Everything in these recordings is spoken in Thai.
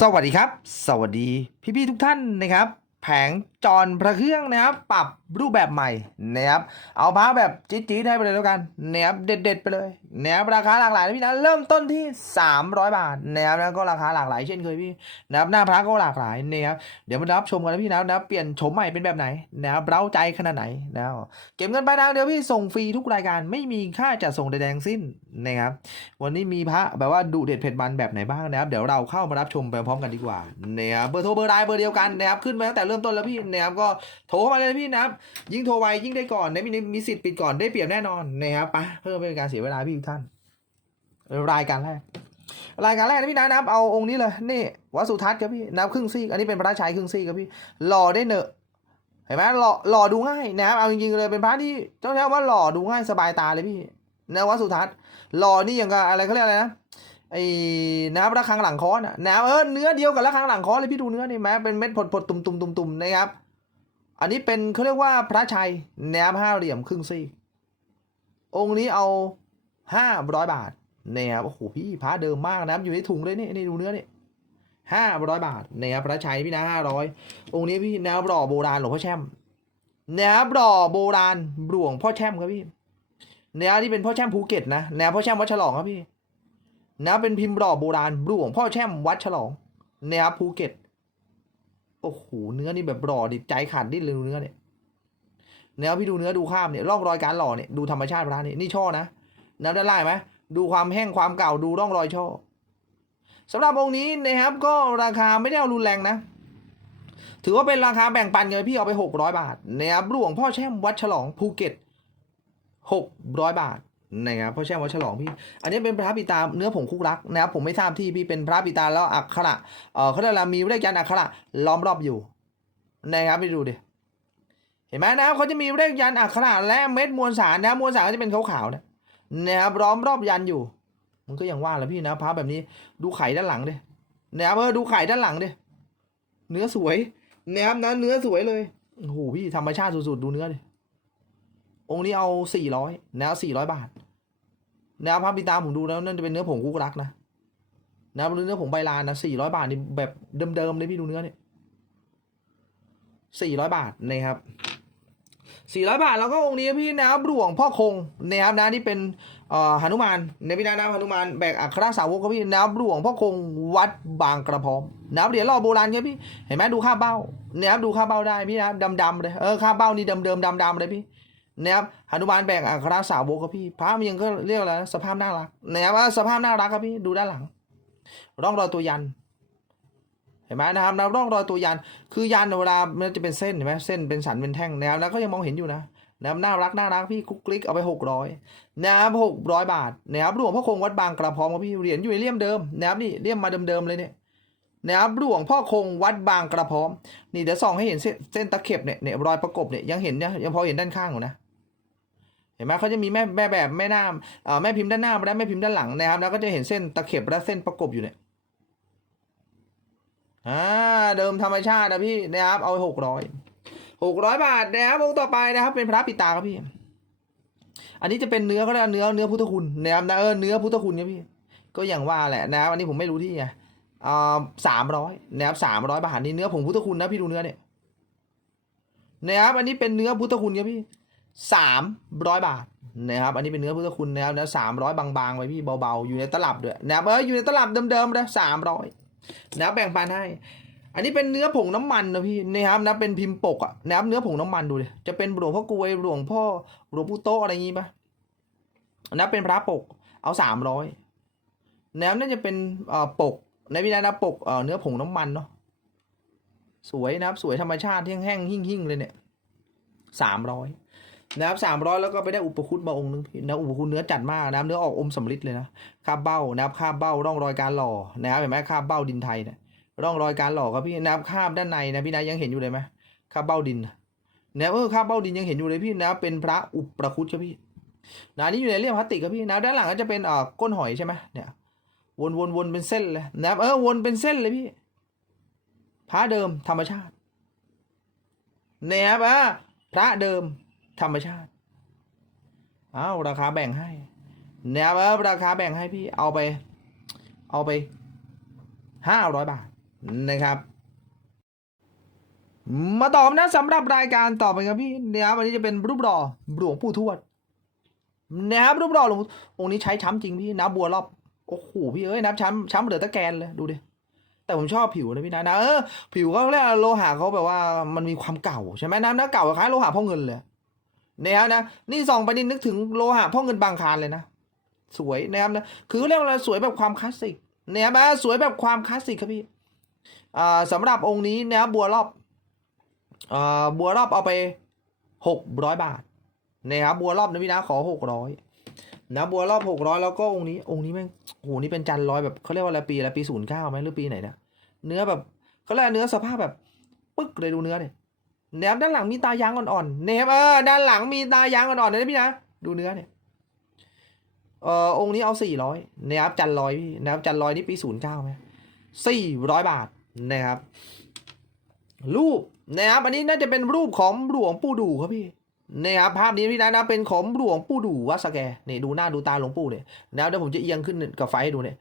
สวัสดีครับ สวัสดีพี่ๆทุกท่านนะครับ แผงจรพระเครื่องนะครับ ปรับรูปแบบใหม่นะครับ เอาพระแบบจี๊ดๆให้ไปเลยแล้วกันนะครับเด็ด ๆ ไปเลยนะครับราคาหลากหลายนะพี่นะเริ่มต้นที่ 300 บาทนะครับแล้วก็ราคาหลากหลายเช่นเคยพี่นะครับหน้าพระก็หลากหลายนะครับเดี๋ยวมารับชมกันนะพี่นะนะเปลี่ยนโฉมใหม่เป็นแบบไหนนะครับเร้าใจขนาดไหนนะเก็บเงินไปทางเดี๋ยวพี่ส่งฟรีทุกรายการไม่มีค่าจัดส่งใดๆทั้งสิ้นนะครับวันนี้มีพระแบบว่าดุเด็ดเผ็ดมันแบบไหนบ้างนะครับเดี๋ยวเราเข้ามารับชมไปพร้อมกันดีกว่านะครับเบอร์โทรเบอร์ไลน์เบอร์เดียวกันนะครับขึ้นมาตั้งแต่เริ่มต้นแล้วพี่นะครับก็โทรเข้ามาเลยพี่นะครับยิ่งโทรไวยิ่งได้ก่อนนะมีมีสิทธิ์ปิดก่อนได้เปรียบแน่นอนนะครับไปเพื่อไม่เป็นการเสียเวลาพี่ทุกท่าน รายการแรกรายการแรกนะพี่นะนะครับเอาองค์นี้เลยนี่วัดสุทัศน์ครับพี่นับครึ่งซี่อันนี้เป็นพระชัยครึ่งซี่ครับพี่หล่อได้เนอะเห็นไหมหล่อหล่อดูง่ายนะครับเอาจริงๆเลยเป็นพระที่ต้องใช้ว่าหล่อดูง่ายสบายตาเลยพี่นะวัดสุทัศน์หล่อนี่อย่างกับอะไรเขาเรียกอะไรนะ ไอ้น้ำระฆังหลังค้อนะน้ำเออเนื้อเดียวกับระฆังหลังค้อนเลยพี่ดูเนื้อนี่ไหมเป็นเม็ดผดผดตุ่มตุ่มตุ่มตุ่มนะครับ อันนี้เป็นเขาเรียกว่าพระชัยแนมห้าเหลี่ยมครึ่งซี่องค์นี้เอาห้าร้อยบาทนะครับโอ้โหพี่พระเดิมมากนะอยู่ในถุงเลยนี่นี่ดูเนื้อนี่ห้าร้อยบาทนะครับพระชัยพี่นะห้าร้อยองค์นี้พี่แนวหล่อโบราณหลวงพ่อแช่มแนวหล่อโบราณหลวงพ่อแช่มครับพี่แนวที่เป็นพ่อแช่มภูเก็ตนะแนวพ่อแช่มวัดฉลองครับพี่ นวเป็นพิมพ์หล่อโบราณหลวงพ่อแช่มวัดฉลองแนวภูเก็ตโอ้โหเนื้อนี่แบบหล่อดิใจขาดดิ้นเลยดูเนื้อเนี่ยแนวพี่ดูเนื้อดูข้ามเนี่ยร่องรอยการหล่อเนี่ยดูธรรมชาติพระนี่นี่ช่อนะแนวด้านล่ไหมดูความแห้งความเก่าดูร่องรอยช่อสำหรับองค์นี้นะครับก็ราคาไม่ได้เอารุนแรงนะ ถือว่าเป็นราคาแบ่งปันเลยพี่เอาไปหกร้อยบาทนะครับหลวงพ่อแช่มวัดฉลองภูเก็ตหกร้อยบาท นะครับเพราะแช่วัดฉลองพี่ อันนี้เป็นพระปิตาเนื้อผงคุกรักนะครับผมไม่ทราบที่พี่เป็นพระปิตาแล้วอักขระเออเขาเรียกอะไรมีเลขยันอักขระล้อมรอบอยู่นะครับไปดูดิเห็นไหมนะเขาจะมีเลขยันอักขระและเม็ดมวลสารนะมวลสารก็จะเป็นขาวๆนะนะครับล้อมรอบยันอยู่ มันก็อย่างว่าแหละพี่นะพระแบบนี้ดูไข่ด้านหลังดินะครับเออดูไข่ด้านหลังดิเนื้อสวยนะครับนะเนื้อสวยเลยโอ้โหพี่ธรรมชาติสุดๆดูเนื้อดิ องค์นี้เอาสี่ร้อยแนวสี่ร้อยบาทแนวพระปิตาผมดูแล้วนั่นจะเป็นเนื้อผงคุกรักนะแนวเนื้อผงใบลานนะสี่ร้อยบาทนี่แบบเดิมๆเลยพี่ดูเนื้อเนี่ยสี่ร้อยบาทนะครับสี่ร้อยบาทแล้วก็องค์นี้พี่แนวหลวงพ่อคงนะครับนะนี่เป็นหนุมานในพี่นานะหนุมานแบกอัครสาวกครับพี่แนวหลวงพ่อคงวัดบางกระพร้อมแนวเหรียญหล่อโบราณครับพี่เห็นไหมดูค่าเบ้านะครับดูค่าเบ้าได้พี่นะดำๆเลยเออค่าเบ้านี่เดิมๆดำๆเลยพี่ นะครับหนุมานแบกอัครสาวกครับพี่พระมันยังก็เรียกอะไรสภาพน่ารักนะครับว่าสภาพน่ารักครับพี่ดูด้านหลัง ร่องรอยตัวยันเห็นไหมนะครับนะร่องรอยตัวยันคือยันเวลามันจะเป็นเส้นเห็นไหมเส้นเป็นสันเป็นแท่งนะครับแล้วก็ยังมองเห็นอยู่นะนะครับน่ารักน่ารักพี่คุกคลิกเอาไปหกร้อยนะครับหกร้อยบาทนะครับหลวงพ่อคงวัดบางกระพร้อมครับพี่เหรียญอยู่ในเลี่ยมเดิมนะครับนี่เลี่ยมมาเดิมๆเลยเนี่ยนะครับหลวงพ่อคงวัดบางกระพร้อม นี่เดี๋ยวส่องให้เห็นเส้นตะเข็บเนี่ยเนี่ยรอยประกบเนี่ยยังเห็นนะยังพอเห็นด้านข้างอยู่นะ เห็นไหมเขาจะมีแม่แม่แบบแม่หน้าแม่พิมพ์ด้านหน้าและแม่พิมพ์ด้านหลังนะครับ แล้วก็จะเห็นเส้นตะเข็บและเส้นประกบอยู่เนี่ยอ่าเดิมธรรมชาตินะพี่นะครับ เอาหกร้อยหกร้อยบาทนะครับองค์ต่อไปนะครับ เป็นพระปิตาครับพี่ อันนี้จะเป็นเนื้อเขาเรียกว่าเนื้อเนื้อพุทธคุณนะครับนะเออเนื้อพุทธคุณครับพี่ ก็อย่างว่าแหละนะครับอันนี้ผมไม่รู้ที่ไงอ่าสามร้อยนะครับสามร้อยบาทนี่เนื้อผงพุทธคุณนะพี่ดูเนื้อเนี่ยนะครับอันนี้เป็นเนื้อพุทธคุณครับพี่ สามร้อยบาทนะครับอันนี้เป็นเนื้อพุทธคุณนะครับเนื้อสามร้อยบางๆไว้พี่เบาๆ อยู่ในตลับด้วยนะเอออยู่ในตลับเดิมๆนะสามร้อยนะแบ่งปันให้ อันนี้เป็นเนื้อผงน้ำมันนะพี่นะครับนะเป็นพิมพ์ปกอะนะครับเนื้อผงน้ำมันดูเลยจะเป็นหลวงพ่อกลวยหลวงพ่อหลวงปู่โตอะไรอย่างงี้ปะนะเป็นพระปกเอาสามร้อยนะครับน่าจะเป็นเอ่อปกในวินัยนะปกเอ่อเนื้อผงน้ำมันเนาะสวยนะครับสวยธรรมชาติแห้งๆหิ่งๆเลยเนี่ยสามร้อย นะครับสามร้อยแล้วก็ไปได้อุปคุตมาองค์นึงพี่นะอุปคุตเนื้อจัดมากนะเนื้อออกอมสำลิดเลยนะคาบเบ้านะครับคาบเบ้าร่องรอยการหล่อนะครับเห็นไหมคาบเบ้าดินไทยเนี่ยร่องรอยการหล่อครับพี่นะครับคาบด้านในนะพี่นะยังเห็นอยู่เลยไหมคาบเบ้าดินเนี่ยเออคาบเบ้าดินยังเห็นอยู่เลยพี่นะเป็นพระอุปคุตครับพี่นะนนี้อยู่ในเลี่ยมพลาสติกครับพี่นะด้านหลังก็จะเป็นเอ่อก้นหอยใช่ไหมเนี่ยวนวนวนเป็นเส้นเลยนะครับเออวนเป็นเส้นเลยพี่พระเดิมธรรมชาตินะครับอะพระเดิม ธรรมชาติอ้าวราคาแบ่งให้เนี่ยราคาแบ่งให้พี่เอาไป เอาไปห้าร้อยบาทนะครับมาต่อนะสำหรับรายการต่อไปครับพี่นะครับวันนี้จะเป็นรูปหล่อหลวงปู่ทวดนะครับรูปหล่อหลวงองค์นี้ใช้ช้ำจริงพี่นะบัวรอบโอ้โหพี่เอ้ยนับช้ำช้ำเหลือตะแกนเลยดูดิแต่ผมชอบผิวนะพี่นะนะเออผิวเขาเรียกว่าโลหะเขาแบบว่ามันมีความเก่าใช่ไหมน้ำนะเก่าคล้ายโลหะพ่อเงินเลย นะครับนะนี่ส่องไปนี่นึกถึงโลหะพ่อเงินบางคารเลยนะ สวยนะครับนะคือเรียกว่าสวยแบบความคลาสสิกนะครับนะสวยแบบความคลาสสิกครับพี่อ่าสำหรับองค์นี้นะบัวรอบอ่อบัวรอบเอาไปหกร้อยบาทนะครับบัวรอบนะพี่นะขอหกร้อยนะบัวรอบหกร้อยแล้วก็องค์นี้องค์นี้แม่งโอ้โหนี่เป็นจันร้อยแบบเขาเรียกว่าอะไรปีอะไรปีศูนย์เก้าไหมหรือปีไหนเนี่ยเนื้อแบบเขาเรียกเนื้อสภาพแบบปึ๊กเลยดูเนื้อเนี่ย แนบด้านหลังมีตายางอ่อนๆเนบเออด้านหลังมีตายางอ่อนๆนะพี่นะดูเนื้อเนี่ยเอ่อองค์นี้เอาสี่ร้อยนะครับจันร้อยพี่นะครับจันร้อยนี่ปีศูนย์เก้าไหมสี่ร้อยบาทนะครับรูปนะครับอันนี้น่าจะเป็นรูปของหลวงปู่ดูครับพี่นะครับภาพนี้พี่นะนะเป็นของหลวงปู่ดูวัดสแกเนี่ยดูหน้าดูตาหลวงปู่เนี่ยแล้วเดี๋ยวผมจะเอียงขึ้นกับไฟให้ดูเนี่ย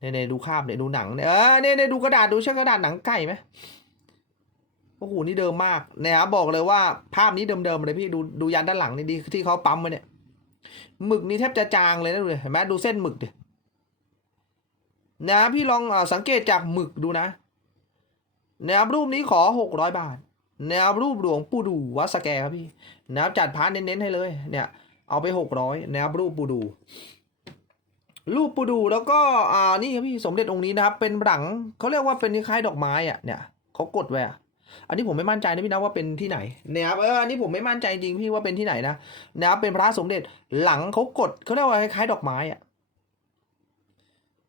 เนี่ยเน่ดูภาพเนี่ยดูหนังเนี่ยเออเนี่ยเน่ดูกระดาษดูใช่กระดาษหนังไก่ไหม โอ้โหนี่เดิมมากนะครับบอกเลยว่าภาพนี้เดิมๆเลยพี่ดูดูยันด้านหลังนี่ดีที่เขาปั๊มมาเนี่ยหมึกนี่แทบจะจางเลยนะดูเห็นไหมดูเส้นหมึกดินะพี่ลองอสังเกตจากหมึกดูนะแนวรูปนี้ขอหกร้อยบาทแนวรูปหลวงปู่ดูวัดสแกครับพี่แนวจัดพาร์ทเน้นๆให้เลย เนี่ย เอาไปหกร้อยแนวรูปปู่ดูรูปปู่ดูแล้วก็อ่านี่ครับพี่สมเด็จองค์นี้นะครับ เป็นหลังเขาเรียกว่าเป็นคล้ายดอกไม้อะเนี่ยเขากดไว้อะ อันนี้ผมไม่มั่นใจนะพี่นะว่าเป็นที่ไหนเนี่ยครับเอออันนี้ผมไม่มั่นใจจริงพี่ว่าเป็นที่ไหนนะนะครับเป็นพระสมเด็จหลังเขากดเขาเรียกว่าคล้ายๆดอกไม้อะ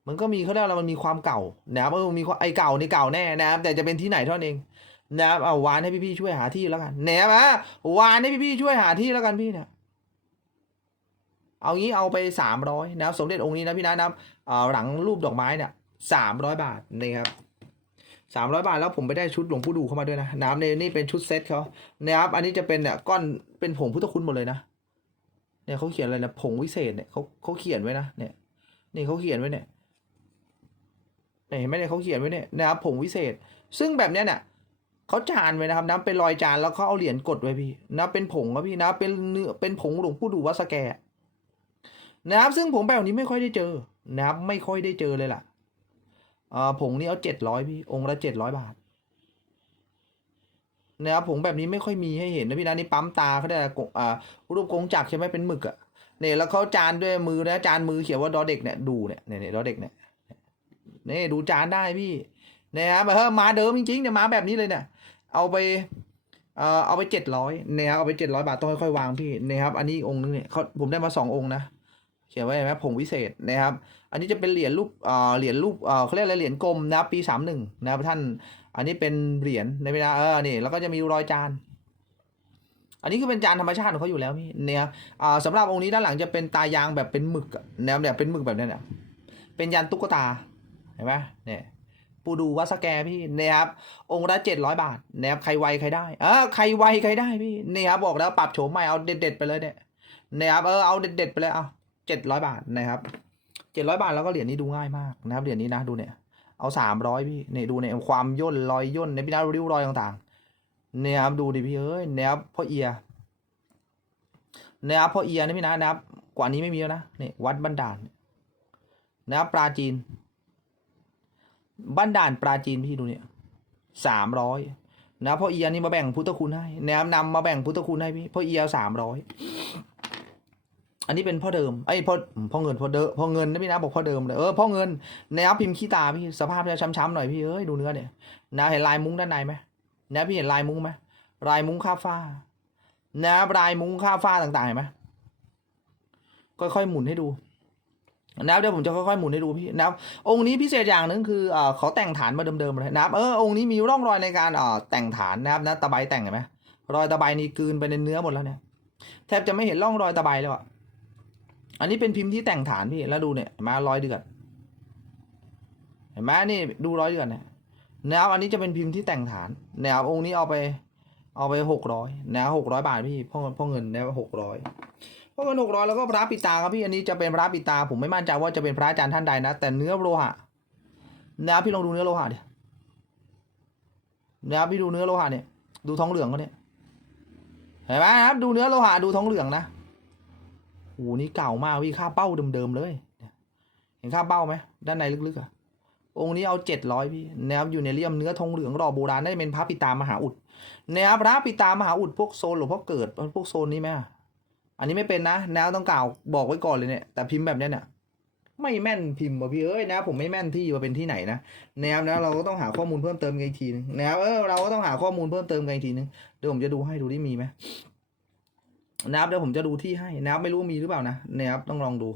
มันก็มีเขาเรียกว่าอะไรมันมีความเก่านะครับเออมีไอเก่านี่เก่าแน่นะครับแต่จะเป็นที่ไหนเท่านั้นเองนะครับเอาวานให้พี่ๆช่วยหาที่แล้วกันแหนมวานให้พี่ๆช่วยหาที่แล้วกันพี่เนี่ยเอางี้เอาไปสามร้อยนะครับสมเด็จองค์นี้นะพี่นะนะครับหลังรูปดอกไม้เนี่ยสามร้อยบาทนะครับ สามร้อยบาทแล้วผมไปได้ชุดหลวงปู่ดูเข้ามาด้วยนะ น้ำในนี่เป็นชุดเซตเขานะครับอันนี้จะเป็นเนี่ยก้อนเป็นผงพุทธคุณหมดเลยนะเนี่ยเขาเขียนอะไรนะผงวิเศษเนี่ยเขาเขาเขียนไว้นะเนี่ย นี่เขาเขียนไว้เนี่ยเนี่ยเห็นไหมเนี่ยเขาเขียนไว้เนี่ยนะครับผงวิเศษ ซึ่งแบบเนี้ยเนี่ยเขาจานไว้นะครับนะเป็นรอยจานแล้วเขาเอาเหรียญกดไว้พี่นะเป็นผงครับพี่นะเป็นเนื้อเป็นผงหลวงปู่ดูวัดสแกนะครับซึ่งผงแบบนี้ไม่ค่อยได้เจอนะครับไม่ค่อยได้เจอเลยล่ะ อ่าผงนี้เอาเจ็ดร้อยพี่องค์ละเจ็ดร้อยบาทนะครับผงแบบนี้ไม่ค่อยมีให้เห็นนะพี่นะนี่ปั๊มตาเขาได้อ่ารูปกงจักใช่ไหมเป็นหมึกอะเนี่ยแล้วเขาจานด้วยมือนะจานมือเขียนว่าดอเด็กเนี่ยดูเนี่ยเนี่ยเนี่ยดอเด็กเนี่ยนี่ดูจานได้พี่นะครับเออมาเดิมจริงๆเนี่ยมาแบบนี้เลยเนี่ยเอาไปเอ่อเอาไปเจ็ดร้อยนะครับเอาไปเจ็ดร้อยบาทต้องค่อยๆวางพี่นะครับอันนี้องค์นึงเนี่ยเขาผมได้มาสององค์นะ เขียนไว้เห็นไหมผงวิเศษนะครับ อันนี้จะเป็นเหรียญรูปเอ่อเหรียญรูปเอ่อเขาเรียกอะไรเหรียญกลมนะปีสามหนึ่งนะครับท่าน อันนี้เป็นเหรียญในเวลาเออนี่แล้วก็จะมีรอยจาน อันนี้คือเป็นจานธรรมชาติของเขาอยู่แล้วพี่เนี่ยอ่าสำหรับองค์นี้ด้านหลังจะเป็นตายางแบบเป็นหมึกนะครับเนี่ยเป็นหมึกแบบนี้เนี่ยเป็นยันตุ๊กตาเห็นไหมเนี่ยปูดูวัดสแกพี่นะครับองค์ละเจ็ดร้อยบาทนะครับใครไวใครได้เออใครไวใครได้พี่นี่ครับบอกแล้วปรับโฉมใหม่เอาเด็ดๆไปเลยเนี่ยนะครับเออเอาเด็ดๆไปเลยเอา เจ็ดร้อยบาทนะครับเจ็ดร้อยบาทแล้วก็เหรียญนี้ดูง่ายมากนะครับเหรียญนี้นะดูเนี่ยเอาสามร้อยพี่เนี่ยดูเนี่ยความย่นรอยย่นในพี่นะริ้วรอยต่างๆเนี่ยครับดูดิพี่เอ้ยเนี่ยครับพ่อเอียเนี่ยครับพ่อเอียนะพี่นะนะครับ กว่านี้ไม่มีแล้วนะเนี่ยวัดบันดาลนะครับปลาจีนบ้านด่านปราจีนพี่ดูเนี่ยสามร้อยนะพ่อเอียนี่มาแบ่งพุทธคุณให้แนวนำมาแบ่งพุทธคุณให้พี่พ่อเอียสามร้อย อันนี้เป็นพ่อเดิมไอ้ยพ่อพ่อเงินพ่อเดิมพ่อเงินนะพี่นะบอกพ่อเดิมเลยเออพ่อเงินแนวพิมพ์ขี้ตาพี่สภาพจะช้ำๆหน่อยพี่เอ้ยดูเนื้อเนี่ยนะเห็นลายมุ้งด้านในไหมนะพี่เห็นลายมุ้งไหมลายมุ้งค่าฟ้านะลายมุ้งค่าฟ้าต่างๆเห็นไหมค่อยๆหมุนให้ดูนะครับเดี๋ยวผมจะค่อยๆหมุนให้ดูพี่นะครับองค์นี้พิเศษอย่างหนึ่งคือเอ่อเขาแต่งฐานมาเดิมๆเลยนะครับเออองค์นี้มีร่องรอยในการเอ่อแต่งฐานนะครับนะตะไบแต่งเห็นไหมรอยตะไบนี่กืนไปในเนื้อหมดแล้วเนี่ยแทบจะไม่เห็นร่องรอยตะไบแล้วอะ อันนี้เป็นพิมพ์ที่แต่งฐานพี่ แล้วดูเนี่ยเห็นไหมรอยเดือดเห็นไหมนี่ดูร้อยเดือดเนี่ยแนะครับอันนี้จะเป็นพิมพ์ที่แต่งฐาน แนะครับองค์นี้เอาไป เอาไปหกร้อยแนะหกร้อยบาทพี่พ่อพ่อเงินแนะหกร้อยพวกเงินหกร้อยแล้วก็พระปิตาครับพี่อันนี้จะเป็นพระปิตา ผมไม่มั่นใจว่าจะเป็นพระอาจารย์ท่านใดนะแต่เนื้อโลหะแนะพี่ลองดูเนื้อโลหะเดินะครับพี่ดูเนื้อโลหะเนี่ยดูทองเหลืองเขาเนี่ยเห็นไหมครับดูเนื้อโลหะดูทองเหลืองนะ หนี่เก่ามากพี่ค่าเป้าเดิมๆเลย เห็นค่าเป้าไหมด้านในลึกๆอะองค์นี้เอาเจ็ดร้อยพี่นะครับอยู่ในเลี่ยมเนื้อทองเหลืองรอโบราณได้เป็นพระปิตามหาอุดนะครับพระปิตามหาอุดพวกโซนหลวงพ่อเกิดพวกโซนนี้ไหมอะอันนี้ไม่เป็นนะแนวต้องกล่าวบอกไว้ก่อนเลยเนี่ยแต่พิมพ์แบบเนี้ยเนี่ยไม่แม่นพิมพ์ว่ะพี่เอ้ยนะผมไม่แม่นที่ว่าเป็นที่ไหนนะแนวนะเราก็ต้องหาข้อมูลเพิ่มเติมกันอีกทีนึงแนวเออเราก็ต้องหาข้อมูลเพิ่มเติมกันอีกทีนึงเดี๋ยวผมจะดูให้ดูที่มีไหม นะครับเดี๋ยวผมจะดูที่ให้นะครับไม่รู้มีหรือเปล่านะนะครับต้องลองดู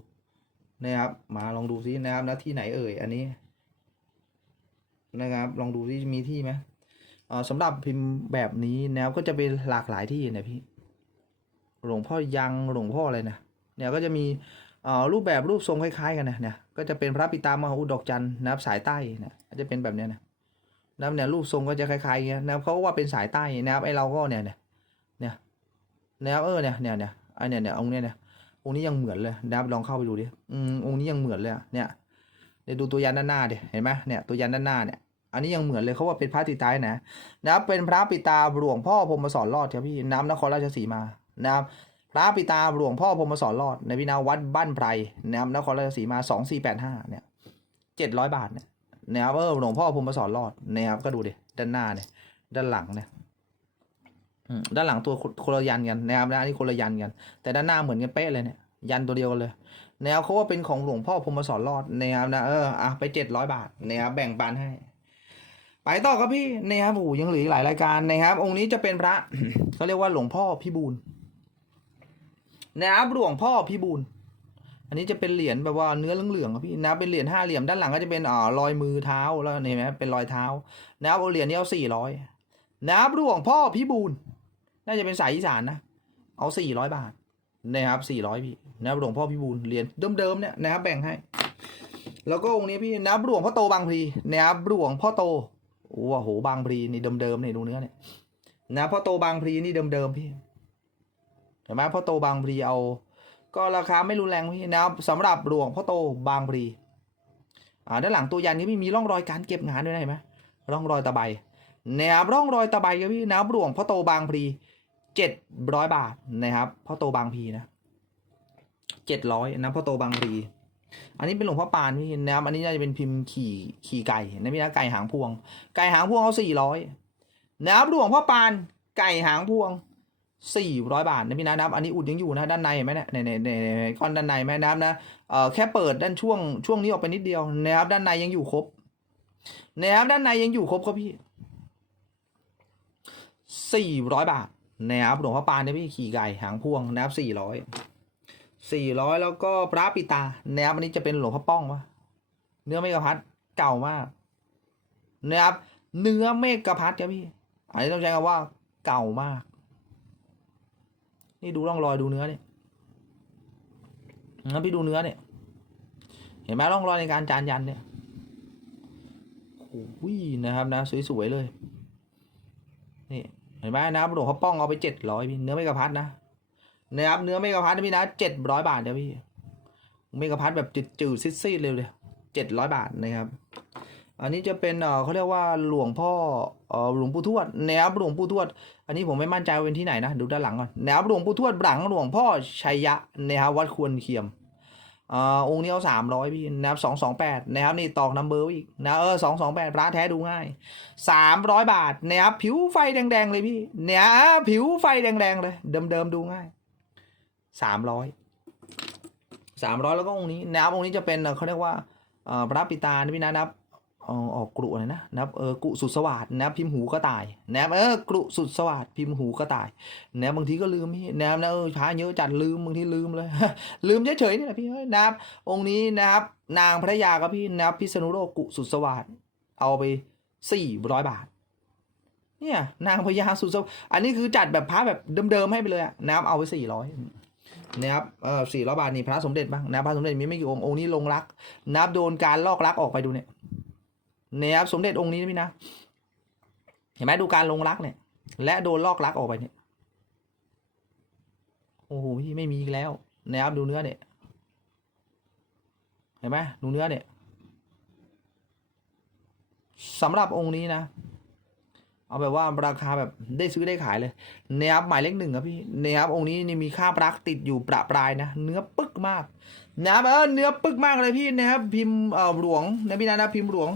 นะครับ มาลองดูซินะครับนะที่ไหนเอ่ยอันนี้ นะครับ ลองดูที่มีที่ไหมเอ่อสำหรับพิมพ์แบบนี้แนวก็จะเป็นหลากหลายที่นะพี่ หลวงพ่อยังหลวงพ่ออะไรนะเนี่ยก็จะมีอ่อรูปแบบรูปทรงคล้ายๆกันนะเนี่ยก็จะเป็นพระปิตามหาอุดดอกจันทร์นะครับสายใต้นะก็จะเป็นแบบเนี้ยนะนะครับเนี่ยรูปทรงก็จะคล้ายๆอย่างเงี้ยนะครับเขาก็ว่าเป็นสายใต้นะครับไอเราก็เนี่ยเนี่ย นะครับเออเนี่ยเนี่ยเนี่ยไอเนี่ยเนี่ยองค์เนี้ยเนี่ยองค์นี้ยังเหมือนเลยนะครับลองเข้าไปดูดิอืมองค์นี้ยังเหมือนเลยอะเนี่ยเดี๋ยวดูตัวยันด้านหน้าดิเห็นไหมเนี่ยตัวยันด้านหน้าเนี่ยอันนี้ยังเหมือนเลยเขาว่าเป็นพระติดตายนะนะครับเป็นพระปิตาหลวงพ่อพรมสอนรอดครับพี่น้ำนครราชสีมานะครับพระปิตาหลวงพ่อพรมสอนรอดในพินาวัดบ้านไพรนะครับนครราชสีมาสองสี่แปดห้าเนี่ยเจ็ดร้อยบาทเนี่ยนะครับเออหลวงพ่อพรมสอนรอดนะครับก็ดูดิด้านหน้าเนี่ยด้านหลังเนี่ย อืมด้านหลังตัวคนละยันกันนะครับนะอันนี้คนละยันกัน แต่ด้านหน้าเหมือนกันเป๊ะเลยเนี่ย ยันตัวเดียวกันเลยแนวเขาว่าเป็นของหลวงพ่อพรมสอนรอดนะครับนะเอออะไปเจ็ดร้อยบาทนะครับแบ่งปันให้ ไปต่อครับพี่นะครับโอ้ยังเหลืออีกหลายรายการนะครับ องค์นี้จะเป็นพระเขาเรียกว่าหลวงพ่อพิบูลนะครับหลวงพ่อพิบูลอันนี้จะเป็นเหรียญแบบว่าเนื้อเหลืองๆครับพี่นะเป็นเหรียญห้าเหลี่ยมด้านหลังก็จะเป็นอ่ารอยมือเท้าแล้วเห็นไหมเป็นรอยเท้านะครับเอาเหรียญนี้เอาสี่ร้อยนะครับหลวงพ่อพิบูล น่าจะเป็นสายอีสานนะ เอาสี่ร้อยบาทนะครับสี่ร้อยพี่นะครับหลวงพ่อพิบูลเหรียญเดิมๆเนี่ยนะครับแบ่งให้ แล้วก็องค์นี้พี่นะครับหลวงพ่อโตบางพลีนะครับหลวงพ่อโตโอ้โหบางพลีนี่เดิมๆนี่ดูเนื้อเนี่ยนะพ่อโตบางพลีนี่เดิมๆพี่เห็นไหมพ่อโตบางพลีเอา ก็ราคาไม่รุนแรงพี่นะครับสำหรับหลวงพ่อโตบางพลีอ่าด้านหลังตัวยันนี้ไม่มีร่องรอยการเก็บงานด้วยนะเห็นไหมร่องรอยตะไบนะครับร่องรอยตะไบครับพี่นะครับหลวงพ่อโตบางพลี เจ็ดร้อยบาทนะครับพ่อโตบางพีนะเจ็ดร้อยนะพ่อโตบางพีอันนี้เป็นหลวงพ่อปานพี่นะครับอันนี้น่าจะเป็นพิมพ์ขี่ขี่ไก่นะพี่นะไก่หางพวง ไก่หางพวงเอาสี่ร้อยนะครับหลวงพ่อปานไก่หางพวงสี่ร้อยบาทนะพี่นะนะครับอันนี้อุดยังอยู่นะด้านในเห็นไหมเนี่ยในในในในก้อนด้านในแม่น้ำนะเอ่อแค่เปิดด้านช่วงช่วงนี้ออกไปนิดเดียวนะครับด้านในยังอยู่ครบนะครับด้านในยังอยู่ครบครับพี่สี่ร้อยบาท นะครับหลวงพ่อปานเนี่ยพี่ขี่ไก่หางพ่วงนะครับสี่ร้อยสี่ร้อยแล้วก็พระปิตานะครับอันนี้จะเป็นหลวงพ่อป้องวะเนื้อเมกะพัดเก่ามากนะครับเนื้อเมกะพัดครับพี่ อันนี้ต้องใช้คำว่าเก่ามาก นี่ดูร่องรอยดูเนื้อเนี่ยงั้นพี่ดูเนื้อเนี่ย เห็นไหมร่องรอยในการจานยันเนี่ยโอ้ยนะครับนะสวยๆเลย นี่ เห็นไหมนะครับหลวงพ่อป้องเอาไปเจ็ดร้อยพี่เนื้อเมกะพัดนะนะครับเนื้อเมกะพัทนะพี่นะเจ็ดร้อยบาทเดียวพี่เมกะพัทแบบจืดๆซีดๆเลยเลยเจ็ดร้อยบาทนะครับ อันนี้จะเป็นเออเขาเรียกว่าหลวงพ่อหลวงปู่ทวดนะครับหลวงปู่ทวด อันนี้ผมไม่มั่นใจว่าเป็นที่ไหนนะดูด้านหลังก่อนนะครับหลวงปู่ทวดหลังหลวงพ่อชัยยะนะครับวัดควรเคียม อ่าองค์นี้เอาสามร้อยพี่นะครับสองสองแปดนะครับนี่ตอกนัมเบอร์อีกนะเออสองสองแปดพระแท้ดูง่ายสามร้อยบาทนะครับผิวไฟแดงๆเลยพี่เนี่ยผิวไฟแดงๆเลยเดิมๆดูง่ายสามร้อยสามร้อยแล้วก็องค์นี้นะครับองค์นี้จะเป็นเขาเรียกว่าพระปิตานะพี่นะครับ ออกกรุอะไรนะนับเออกรุสุดสวัสดนะครับพิมพ์หูก็ตายนะครับเออกรุสุดสวัสดพิมพ์หูก็ตายนะครับบางทีก็ลืมพี่นะครับนะเออพระเยอะจัดลืมบางทีลืมเลย ลืมเฉยๆนี่แหละพี่เอ้ยนะครับ องค์นี้นะครับ นางพระยากับพี่นะครับพิษณุโลกกุสุดสวัสดเอาไปสี่ร้อยบาทเนี่ยนางพญาสุดสวัสดอันนี้คือจัดแบบพระแบบเดิมๆให้ไปเลยอะนะครับเอาไปสี่ร้อยนะครับเออสี่ร้อยบาทนี่พระสมเด็จบ้างนะพระสมเด็จมีไม่กี่องค์องค์นี้ลงรักนับโดนการลอกลักออกไปดูเนี่ย เนะครับสมเด็จองค์นี้นะพี่นะ เห็นไหมดูการลงรักเนี่ย และโดนลอกลักออกไปเนี่ย โอ้โหพี่ไม่มีอีกแล้วนะครับดูเนื้อเนี่ย เห็นไหมดูเนื้อเนี่ยสำหรับองค์นี้นะ เอาแบบว่าราคาแบบได้ซื้อได้ขายเลยนะครับหมายเลขหนึ่งครับพี่นะครับองค์นี้นี่มีค่าปลักติดอยู่ประปรายนะ เนื้อปึกมากนะครับเออเนื้อปึกมากเลยพี่นะครับ พิมพ์เอ่อหลวงนะพี่นะนะพิมพ์หลวง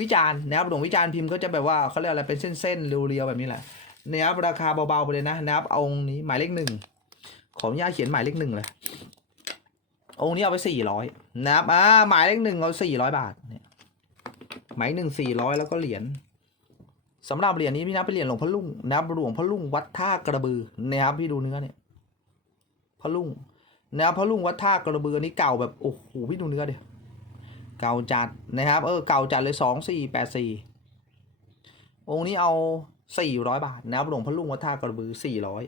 วิจารณ์นะครับหลวงวิจารณ์พิมพ์ก็จะแบบว่าเขาเรียกอะไรเป็นเส้นๆเรียวๆแบบนี้แหละนะครับราคาเบาๆไปเลยนะนะครับเอาองค์นี้หมายเลขหนึ่งขออนุญาตเขียนหมายเลขหนึ่งเลยองค์นี้เอาไปสี่ร้อยนะครับอ่าหมายเลขหนึ่งเอาสี่ร้อยบาทเนี่ยหมายหนึ่งสี่ร้อยแล้วก็เหรียญสำหรับเหรียญนี้พี่นับเป็นเหรียญหลวงพ่อลุ่งนะครับหลวงพ่อลุ่งวัดท่ากระบือนะครับพี่ดูเนื้อเนี่ยพ่อลุ่งนะครับพ่อลุ่งวัดท่ากระบืออันนี้เก่าแบบโอ้โหพี่ดูเนื้อเดีย เก่าจัดนะครับ เออเก่าจัดเลยสองสี่แปดสี่องค์นี้เอาสี่ร้อยบาทนะครับหลวงพ่อลุ่งวัดท่ากระบือสี่ร้อย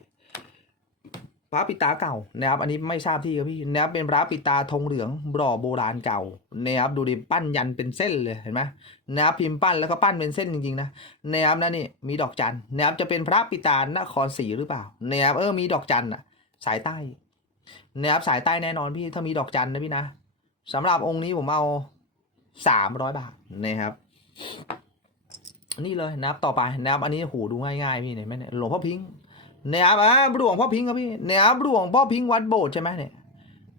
พระปิตาเก่านะครับ อันนี้ไม่ทราบที่ครับพี่นะครับเป็นพระปิตาธงเหลืองบรอโบราณเก่านะครับดูดิปั้นยันเป็นเส้นเลยเห็นไหมนะครับพิมพ์ปั้นแล้วก็ปั้นเป็นเส้นจริงๆนะนะครับนั่นนี่มีดอกจันนะครับจะเป็นพระปิตานครศรีหรือเปล่านะครับเออมีดอกจันอะสายใต้นะครับสายใต้แน่นอนพี่ถ้ามีดอกจันนะพี่นะสำหรับองค์นี้ผมเอา สามร้อยบาทนะครับ นี่เลยนะครับต่อไปนะครับอันนี้โหดูง่ายๆพี่เห็นไหมเนี่ยหลวงพ่อพิงค์นะครับอ่าหลวงพ่อพิงค์ครับพี่นะครับหลวงพ่อพิงค์วัดโบสถ์ใช่ไหมเนี่ย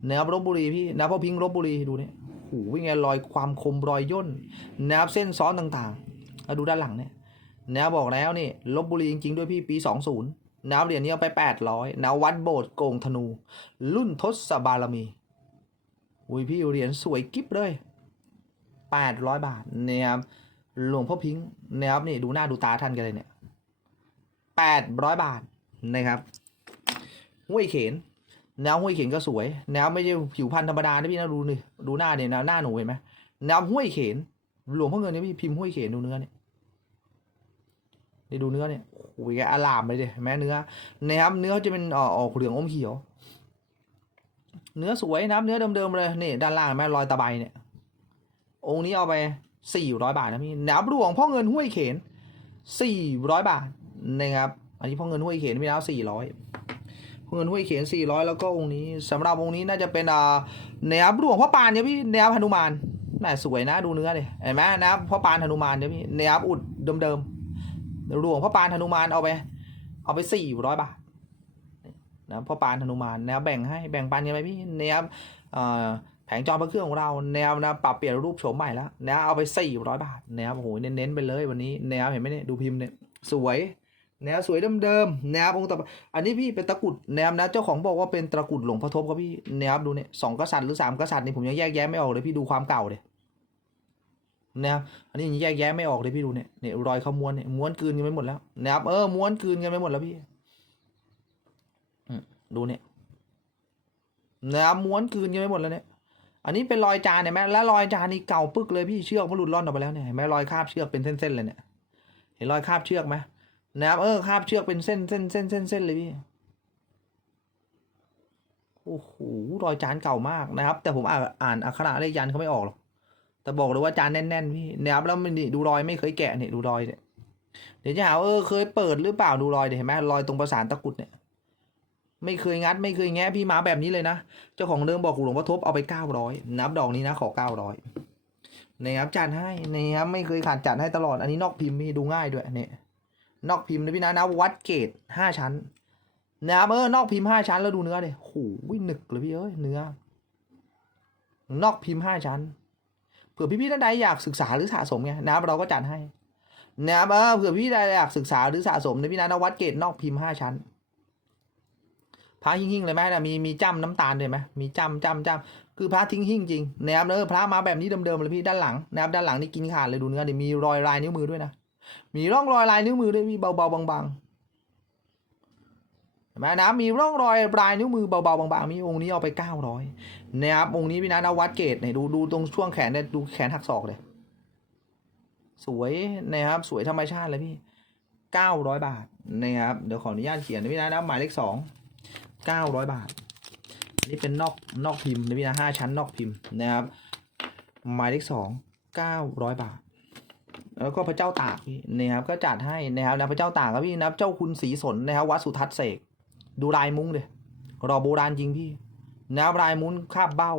นะครับลบบุรีพี่นะครับพ่อพิงค์ลบบุรีดูเนี่ยโอ้โหวิ่งไงรอยความคมรอยย่นนะครับเส้นซ้อนต่างๆแล้วดูด้านหลังเนี่ยนะครับบอกแล้วนี่ลบบุรีจริงๆด้วยพี่ปี20นะครับเหรียญนี้เอาไป800นะวัดโบสถ์โกงธนู รุ่นทศบารมีอุ้ยพี่เหรียญสวยกิ๊บเลย 800 บาทนะครับหลวงพ่อพิงค์นะครับนี่ดูหน้าดูตาท่านกันเลยเนี่ย800 บาทนะครับห้วยเขนแนวห้วยเขนก็สวยแนวไม่ใช่ผิวพันธ์ธรรมดานะพี่นะดูนี่ดูหน้าเนี่ยนะหน้าหนูเห็นไหมแนวห้วยเขนหลวงพ่อเงินเนี่ยพี่พิมพ์ห้วยเขนดูเนื้อเนี่ยนี่ดูเนื้อเนี่ยโอ้ยอลามเลยดิเห็นไหมเนื้อนะครับเนื้อจะเป็นออกออกเหลืองอมเขียว เนื้อสวยนะเนื้อเดิมๆเลยนี่ด้านล่างเห็นไหมรอยตะไบเนี่ย องค์นี้เอาไปสี่ร้อยบาทนะพี่แนวหลวงพ่อเงินห้วยเขนสี่ร้อยบาทนะครับ อันนี้พ่อเงินห้วยเขนไปแล้วสี่ร้อยพ่อเงินห้วยเขนสี่ร้อยแล้วก็องค์นี้สำหรับองค์นี้น่าจะเป็นอ่าแนวหลวงพ่อปานเนี่ยพี่แนวหนุมานน่าสวยนะดูเนื้อเลยเห็นไหมนะครับพ่อปานหนุมานเนี่ยพี่แนวอุดเดิมๆหลวงพ่อปานหนุมานเอาไป เอาไปสี่ร้อยบาทนะพ่อปานหนุมานแนวแบ่งให้แบ่งปันกันไปพี่แนวอ่อ แผงจอพระเครื่องของเราแนวนะปรับเปลี่ยนรูปโฉมใหม่แล้วแนวเอาไปสี่ร้อยบาทแนวโอ้โหเน้นๆไปเลยวันนี้แนวเห็นไหมเนี่ยดูพิมพ์เนี่ยสวยแนวสวยเดิมๆแนวองค์ต่อไปอันนี้พี่เป็นตะกุดแนวนะเจ้าของบอกว่าเป็นตะกุดหลวงพ่อทบครับพี่แนวดูเนี่ยสองกษัตริย์หรือสามกษัตริย์นี่ผมยังแยกแยะไม่ออกเลยพี่ดูความเก่าเลยแนวอันนี้ยังแยกแยะไม่ออกเลยพี่ดูเนี่ยเนี่ยรอยเขาม้วนเนี่ยม้วนกืนกันไปหมดแล้วแนวเออม้วนกืนกันไปหมดแล้วพี่ดูเนี่ยแนวม้วนกืนกันไปหมดแล้วเนี่ย อันนี้เป็นรอยจานเห็นไหมแล้วรอยจานนี่เก่าปึกเลยพี่เชือกมันหลุดร่อนออกไปแล้วเนี่ยเห็นไหมรอยคาบเชือกเป็นเส้นๆเลยเนี่ย เห็นรอยคาบเชือกไหมนะครับเออคาบเชือกเป็นเส้นเส้นเส้นเส้นเส้นเลยพี่โอ้โหรอยจานเก่ามากนะครับ แต่ผมอ่านอ่านอักขระเลขยันเขาไม่ออกหรอกแต่บอกเลยว่าจานแน่นๆพี่นะครับแล้วมันดูรอยไม่เคยแกะเนี่ยดูรอยเนี่ยเดี๋ยวจะหาเออเคยเปิดหรือเปล่าดูรอยเนี่ยวเห็นไหมรอยตรงประสานตะกุดเนี่ย ไม่เคยงัด ไม่เคยแงะพี่มาแบบนี้เลยนะ เจ้าของเดิมบอกหลวงพ่อทบเอาไปเก้าร้อยนับดอกนี้นะขอเก้าร้อยนะครับจัดให้นะครับไม่เคยขาดจัดให้ตลอดอันนี้นอกพิมพ์มีดูง่ายด้วยเนี่ยนอกพิมพ์นะพี่นะนะวัดเกรดห้าชั้นนะครับเออนอกพิมพ์ห้าชั้นแล้วดูเนื้อเลยโหหนึกเลยพี่เอ้ยเนื้อ นอกพิมพ์ห้าชั้นเผื่อพี่ๆท่านใดอยากศึกษาหรือสะสมไงนะครับเราก็จัดให้นะครับเออเผื่อพี่ใดอยากศึกษาหรือสะสมนะพี่นะนะวัดเกรดนอกพิมพ์ห้าชั้น พระหิ้งๆเลยไหมนะมีมีจ้ำน้ำตาลเลยไหมมีจ้ำจ้ำจ้ำคือพระทิ้งหิ้งจริงนะครับเออพระมาแบบนี้เดิมๆเลยพี่ด้านหลังนะครับด้านหลังนี่กินขาดเลยดูเนื้อดิมีรอยลายนิ้วมือด้วยนะมีร่องรอยลายนิ้วมือด้วยพี่เบาๆบางๆเห็นไหมนะมีร่องรอยลายนิ้วมือเบาๆบางๆมีองค์นี้เอาไปเก้าร้อยนะครับองค์นี้พี่นะนวัดเกตเนี่ยดูดูตรงช่วงแขนเนี่ยดูแขนหักศอกเลยสวยนะครับสวยธรรมชาติเลยพี่เก้าร้อยบาทนะครับเดี๋ยวขออนุญาตเขียนนะพี่นะนะหมายเลขสอง เก้าร้อยบาทนนี้เป็นนอกนอกพิมพ์นะพี่นะห้าชั้นนอกพิมพ์นะครับหมายเลขสองเก้าร้อยบาท แล้วก็พระเจ้าตากพี่นะครับก็จัดให้นะครับนะพระเจ้าตากครับพี่นะเจ้าคุณศรีสนนะครับวัดสุทัศน์เสกดูลายมุ้งเลยรอโบราณจริงพี่นะครับลายมุ้งคาบเบ้า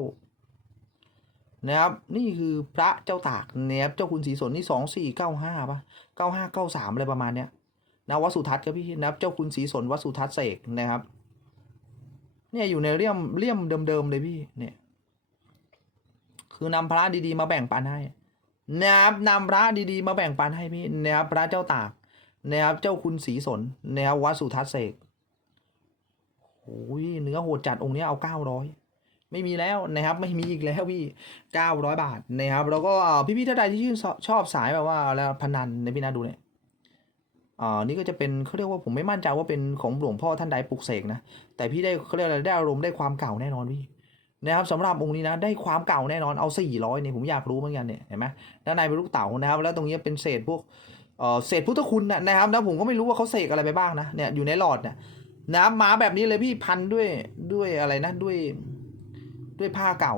นะครับนี่คือพระเจ้าตากนะครับเจ้าคุณศรีสนนี่สองสี่เก้าห้าป่ะเก้าห้าเก้าสามอะไรประมาณเนี้ยนะวัดสุทัศน์ครับพี่นะครับเจ้าคุณศรีสนวัดสุทัศน์เสกนะครับ เนี่ยอยู่ในเลี่ยมเลี่ยมเดิมๆเลยพี่ เนี่ย คือนำพระดีๆมาแบ่งปันให้นะครับนำพระดีๆมาแบ่งปันให้พี่นะครับพระเจ้าตากนะครับเจ้าคุณศรีสนนะครับวัดสุทัศเสกโอ้ยเนื้อโหดจัดองค์นี้เอาเก้าร้อยไม่มีแล้วนะครับไม่มีอีกแล้วพี่เก้าร้อยบาทนะครับแล้วก็พี่ๆท่านใดที่ชื่นชอบสายแบบว่าแล้วพนันในพี่นาดูเนี่ย อ่านี่ก็จะเป็นเขาเรียกว่าผมไม่มั่นใจว่าเป็นของหลวงพ่อท่านใดปลุกเสกนะ แต่พี่ได้เขาเรียกอะไรได้อารมณ์ได้ความเก่าแน่นอนพี่นะครับสำหรับองค์นี้นะได้ความเก่าแน่นอนเอาสี่ร้อยเนี่ยผมอยากรู้เหมือนกันเนี่ยเห็นไหมด้านในเป็นลูกเต๋านะครับ แล้วตรงนี้เป็นเศษพวกเอ่อเศษพุทธคุณนะครับแล้วผมก็ไม่รู้ว่าเขาเสกอะไรไปบ้างนะเนี่ยอยู่ในหลอดเนี่ยน้ำมาแบบนี้เลยพี่พันด้วยด้วยอะไรนะด้วยด้วยผ้าเก่า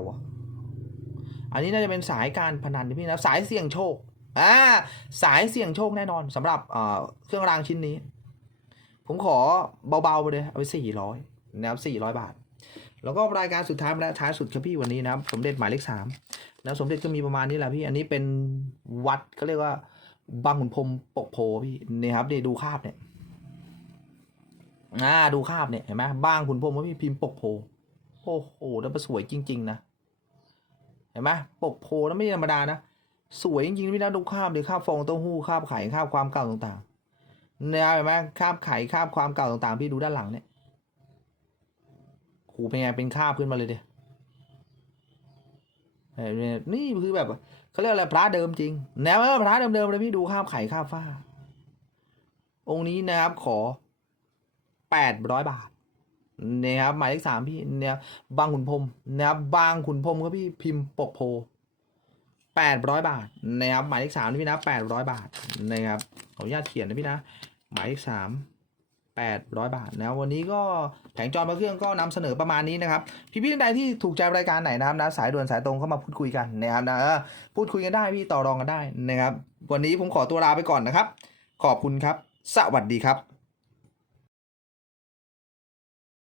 อันนี้น่าจะเป็นสายการพนันพี่นะสายเสี่ยงโชค อ่าสายเสี่ยงโชคแน่นอนสำหรับเอ่อเครื่องรางชิ้นนี้ ผมขอเบาๆไปเลยเอาไปสี่ร้อยนะครับสี่ร้อยบาท แล้วก็รายการสุดท้ายและท้ายสุดครับพี่วันนี้นะครับ สมเด็จหมายเลขสามนะสมเด็จก็มีประมาณนี้แหละพี่อันนี้เป็นวัดเขาเรียกว่าบางขุนพรมปกโพพี่นี่ครับนี่ดูคาบเนี่ยอ่าดูคาบเนี่ยเห็นไหมบางขุนพรมว่าพี่พิมพ์ปกโพโอ้โหแล้วมันสวยจริง ๆ นะเห็นไหมปกโพแล้วไม่ธรรมดานะ สวยจริงๆพี่นะดูคาบเลยคาบฟองเต้าหู้คาบไข่คาบความเก่าต่างๆเนี่ยเห็นไหมคาบไข่คาบความเก่าต่างๆ พี่ดูด้านหลังเนี่ยโหเป็นไงเป็นคาบขึ้นมาเลยเดียนี่คือแบบเขาเรียกอะไรพระเดิมจริงแนวพระเดิมๆเลยพี่ดูคาบไข่คาบฟ้า องค์นี้นะครับขอแปดร้อยบาทนะครับหมายเลขสามพี่เนี่ยบางขุนพรหมนะครับบางขุนพรหมก็พี่พิมพ์ปกโพ แปดร้อยบาทนะครับหมายเลขสามนี่พี่นะแปดร้อยบาทนะครับขออนุญาตเขียนนะพี่นะหมายเลขสามแปดร้อยบาทนะวันนี้ก็แผงจอมาเครื่องก็นำเสนอประมาณนี้นะครับ พี่พี่ท่านใดที่ถูกใจรายการไหนนะครับนะสายด่วนสายตรงเข้ามาพูดคุยกันนะครับนะพูดคุยกันได้พี่ต่อรองกันได้นะครับ วันนี้ผมขอตัวลาไปก่อนนะครับ ขอบคุณครับ สวัสดีครับ